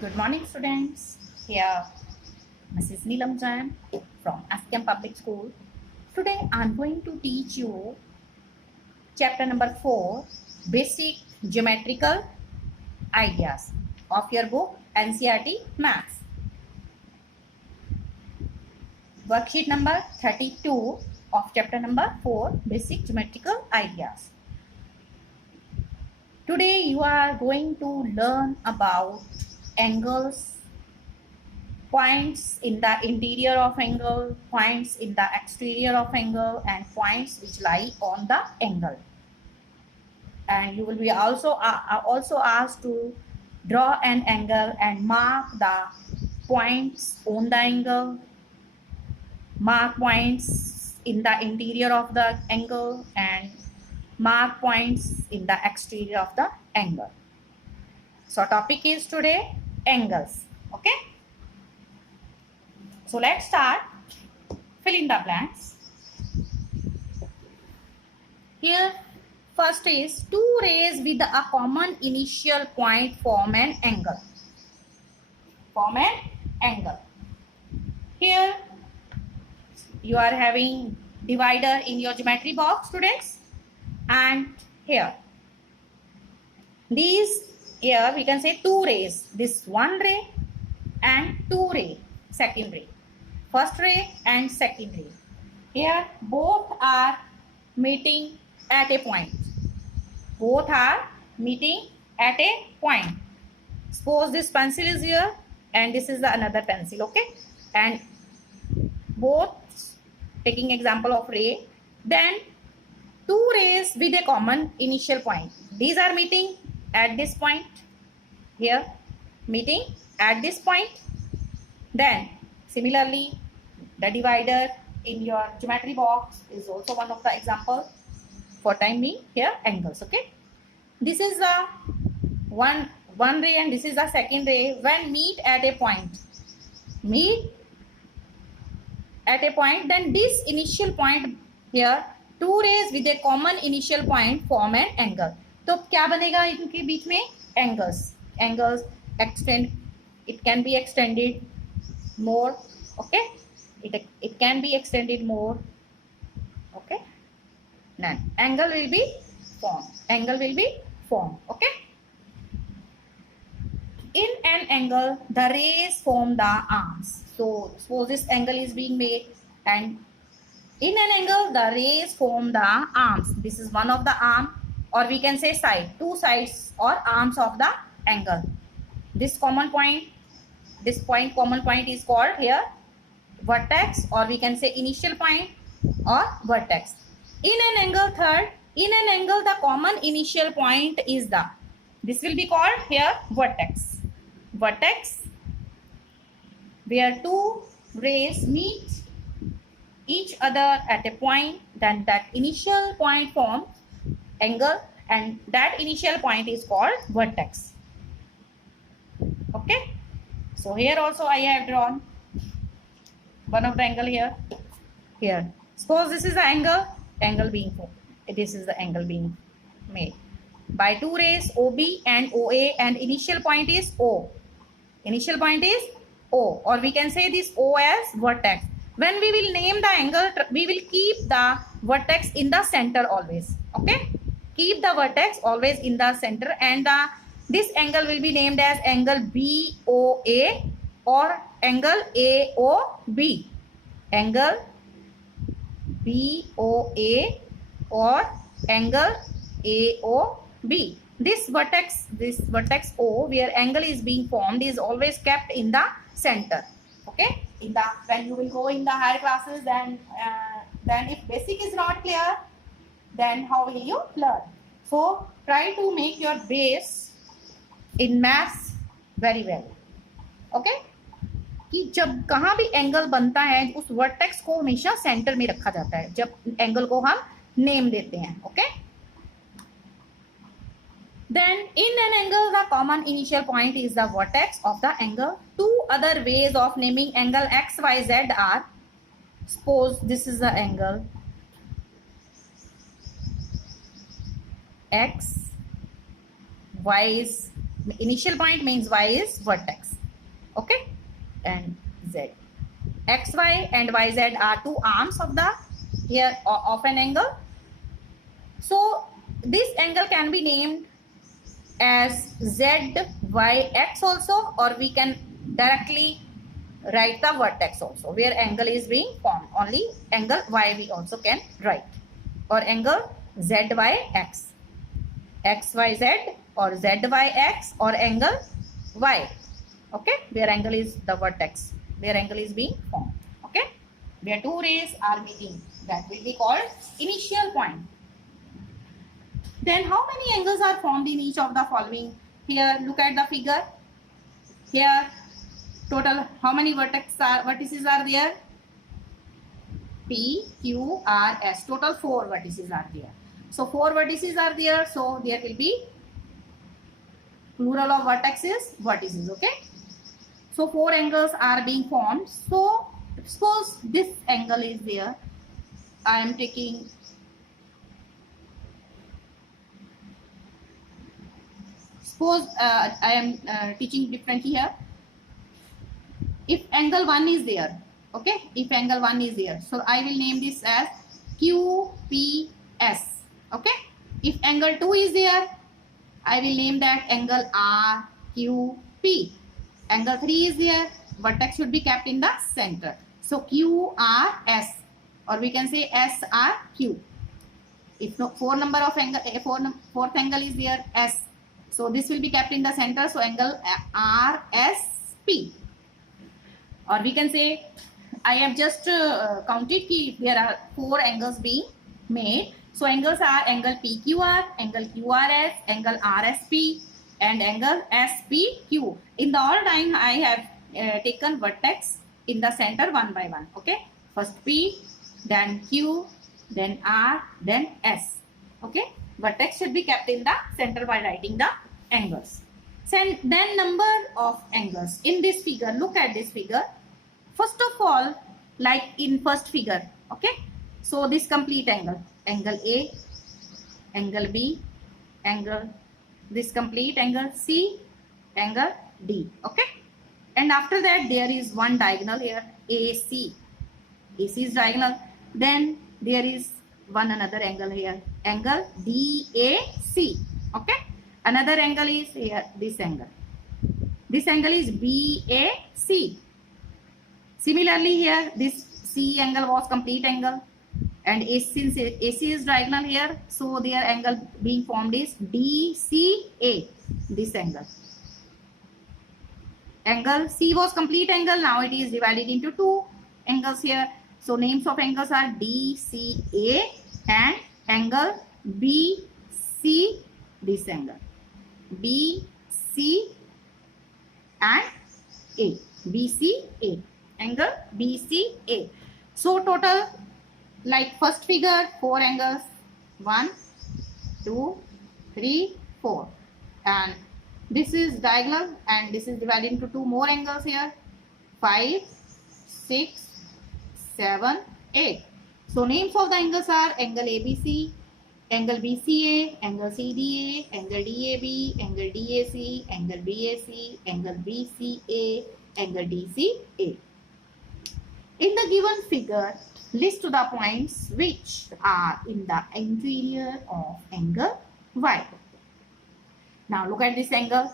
Good morning, students. Here, Mrs. Neelam Jain from Askem Public School. Today, I'm going to teach you chapter number 4, Basic Geometrical Ideas of your book NCERT Maths. Worksheet number 32 of chapter number 4, Basic Geometrical Ideas. Today, you are going to learn about angles, points in the interior of angle, points in the exterior of angle, and points which lie on the angle. And you will be also asked to draw an angle and mark the points on the angle, mark points in the interior of the angle, and mark points in the exterior of the angle. So topic is today angles. Okay. So let's start. Fill in the blanks. Here, first is two rays with a common initial point form an angle. Form an angle. Here, you are having divider in your geometry box, students. And here, these here we can say two rays. This one ray and two ray, second ray. First ray and second ray. Here both are meeting at a point. Both are meeting at a point. Suppose this pencil is here and this is the another pencil, okay? And both taking example of ray. Then two rays with a common initial point. These are meeting at this point. Here meeting at this point. Then similarly, the divider in your geometry box is also one of the example. For time being, here angles. Okay, this is the one ray and this is the second ray. When meet at a point, then this initial point here, two rays with a common initial point form an angle. तो क्या बनेगा इनके बीच में? Angles. Angles extend. It can be extended more. Okay, it can be extended more. Okay, then angle will be formed. Okay, in an angle the rays form the arms. So suppose this angle is being made and in an angle the rays form the arms. This is one of the arm, or we can say side, two sides or arms of the angle. This common point is called here vertex, or we can say initial point or vertex. In an angle the common initial point is this will be called here vertex, where two rays meet each other at a point. Then that initial point forms angle, and that initial point is called vertex. Okay, so here also I have drawn one of the angle here. Suppose this is the angle being formed. This is the angle being made by two rays OB and OA, and initial point is O. Or we can say this O as vertex. When we will name the angle, we will keep the vertex in the center always. Okay, keep the vertex always in the center, and this angle will be named as angle BOA or angle AOB. Angle BOA or angle AOB. This vertex O, where angle is being formed, is always kept in the center. Okay, when you will go in the higher classes, then if basic is not clear, then how will you learn? So try to make your base in maths very well. Okay, कि जब कहाँ भी angle बनता है उस vertex को हमेशा centre में रखा जाता है जब एंगल को हम नेम देते हैं. Okay, then in an angle the common initial point is the vertex of the angle. Two other ways of naming angle x, y, z are, suppose this is the angle x, y is initial point means y is vertex. Okay, and z. XY and YZ are two arms of the here of an angle. So this angle can be named as ZYX also, or we can directly write the vertex also, where angle is being formed. Only angle Y we also can write, or angle ZYX, XYZ, or ZYX, or angle Y. Okay, where angle is the vertex, where angle is being formed. Okay, where two rays are meeting, that will be called initial point. Then how many angles are formed in each of the following? Here, look at the figure. Here, total how many vertices are there? P, Q, R, S. Total 4 vertices are there. So 4 vertices are there. So there will be plural of vertices. Okay. So 4 angles are being formed. So suppose this angle is there. I am taking suppose I am teaching differently here. If angle 1 is there, okay, if angle 1 is there, so I will name this as QPS. Okay, if angle 2 is there, I will name that angle RQP. Angle 3 is there, vertex should be kept in the center. So QRS, or we can say SRQ. If no, fourth angle is there, S. So this will be kept in the center. So angle RSP. Or we can say, I have just counted ki there are 4 angles being made. So angles are angle PQR, angle QRS, angle RSP, and angle SPQ. In the all time, I have taken vertex in the center one by one. Okay, first P, then Q, then R, then S. Okay, vertex should be kept in the center by writing the angles. Then number of angles in this figure. Look at this figure. First of all, like in first figure. Okay, so this complete angle, angle A, angle B, angle, this complete angle C, angle D. Okay, and after that there is one diagonal here, AC. AC is diagonal. Then there is one another angle here, angle DAC. Okay, another angle is here, this angle. This angle is BAC. Similarly here, this C angle was complete angle, and since AC is diagonal here, so their angle being formed is DCA, this angle. Angle C was complete angle, now it is divided into 2 angles here. So names of angles are DCA and angle BC, this angle. BC and A, BCA, angle BCA. So total, like first figure, 4 angles, 1, 2, 3, 4, and this is diagonal, and this is divided into 2 more angles here, 5, 6, 7, 8. So names of the angles are angle ABC, angle BCA, angle CDA, angle DAB, angle DAC, angle BAC, angle BCA, angle DCA. In the given figure, list the points which are in the interior of angle Y. Now look at this angle.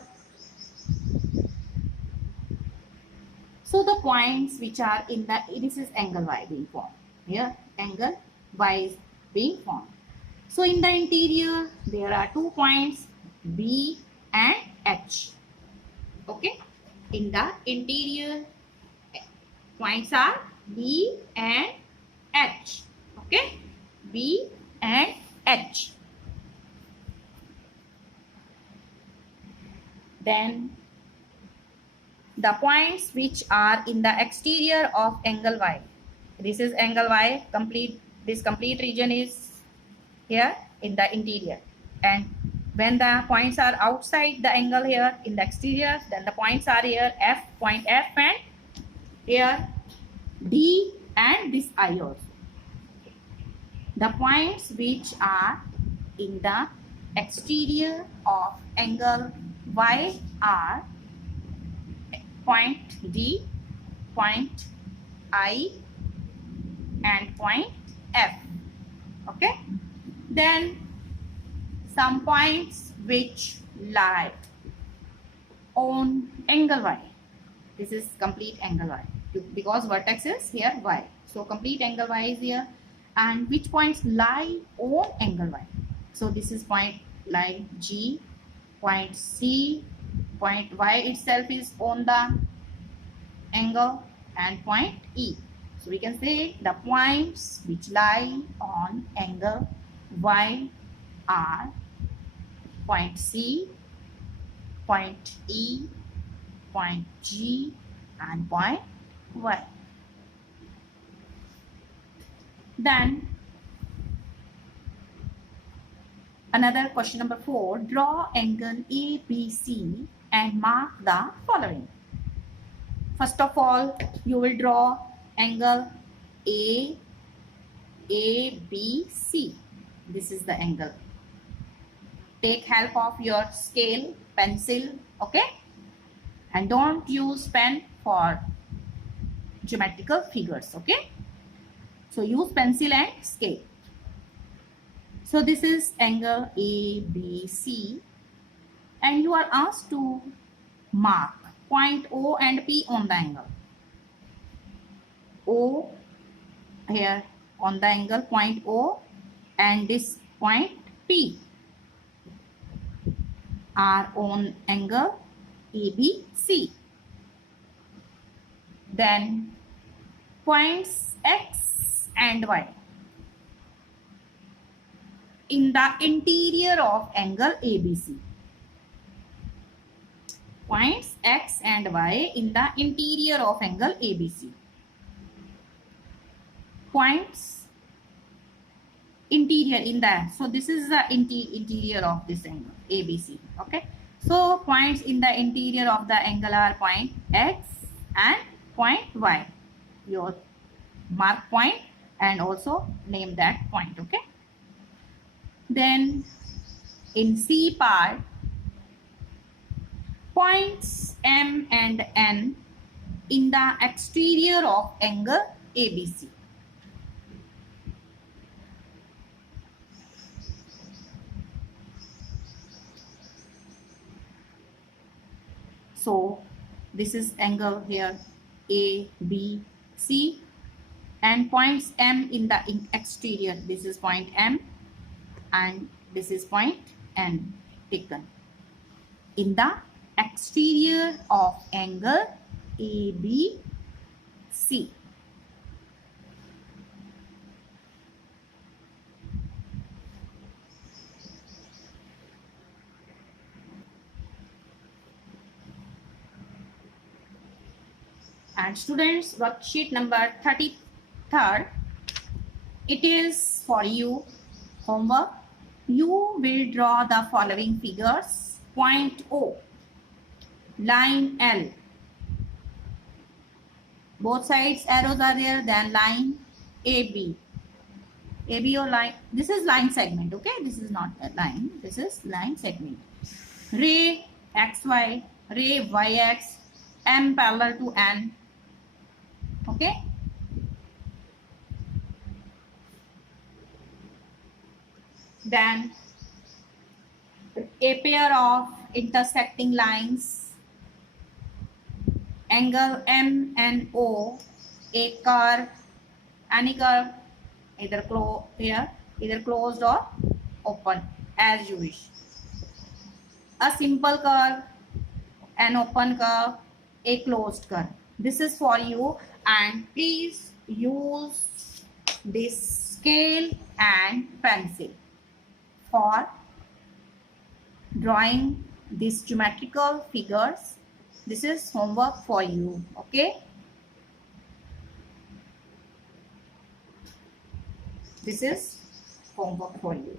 So the points which are in the, this is angle Y being formed. Here angle Y is being formed. So in the interior there are 2 points B and H. Okay, in the interior points are B and H. Okay, B and H. Then the points which are in the exterior of angle Y. This is angle Y, complete, this complete region is here in the interior, and when the points are outside the angle here in the exterior, then the points are here F, point F, and here D and this I also. The points which are in the exterior of angle Y R, point D, point I, and point F. Okay. Then some points which lie on angle Y. This is complete angle Y because vertex is here Y. So complete angle Y is here. And which points lie on angle Y? So this is point line G, point C, point Y itself is on the angle, and point E. So we can say the points which lie on angle Y are point C, point E, point G, and point Y. Then another question number 4. Draw angle ABC and mark the following. First of all, you will draw angle ABC. This is the angle. Take help of your scale, pencil, okay? And don't use pen for geometrical figures, okay? So use pencil and scale. So this is angle ABC, and you are asked to mark point O and P on the angle. O here on the angle, point O, and this point P are on angle ABC. Then points X and Y in the interior of angle ABC. Points X and Y in the interior of angle ABC. Points interior in the, so this is the interior of this angle ABC, okay? So points in the interior of the angle are point X and point Y. Your mark point and also name that point, okay? Then in C part, points M and N in the exterior of angle ABC. So this is angle here ABC, and points M in the exterior. This is point M and this is point N taken in the exterior of angle ABC. And students, worksheet number 33rd, it is for you homework. You will draw the following figures. Point O, line L, both sides arrows are there, then line AB. AB or line, this is line segment, okay? This is not a line, this is line segment. Ray XY, ray YX, M parallel to N, okay? Then a pair of intersecting lines, angle M and O, a curve, any curve, either closed or open as you wish. A simple curve, an open curve, a closed curve. This is for you, and please use this scale and pencil for drawing these geometrical figures. This is homework for you, okay? This is homework for you.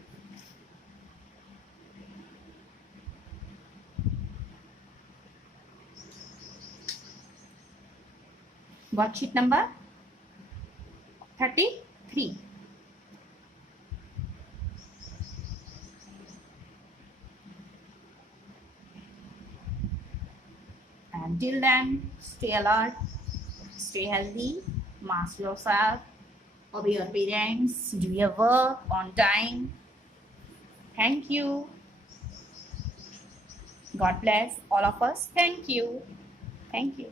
Worksheet number 33. Till then, stay alert, stay healthy, mask yourself, obey your parents, do your work on time. Thank you. God bless all of us. Thank you. Thank you.